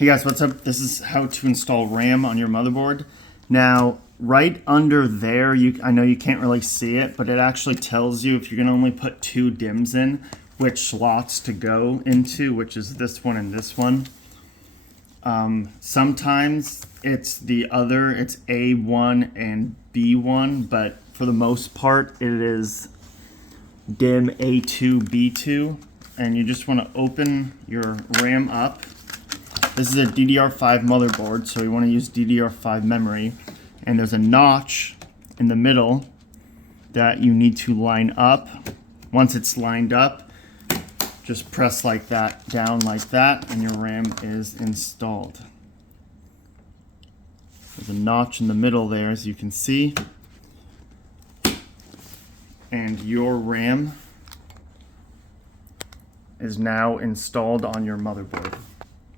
Hey guys, what's up? This is how to install RAM on your motherboard. Now, right under there, I know you can't really see it, but it actually tells you if you're gonna only put 2 DIMMs in, which slots to go into, which is this one and this one. Sometimes it's it's A1 and B1, but for the most part, it is DIMM A2, B2, and you just wanna open your RAM up. This is a DDR5 motherboard, so you want to use DDR5 memory. And there's a notch in the middle that you need to line up. Once it's lined up, just press like that, down like that, and your RAM is installed. There's a notch in the middle there, as you can see. And your RAM is now installed on your motherboard.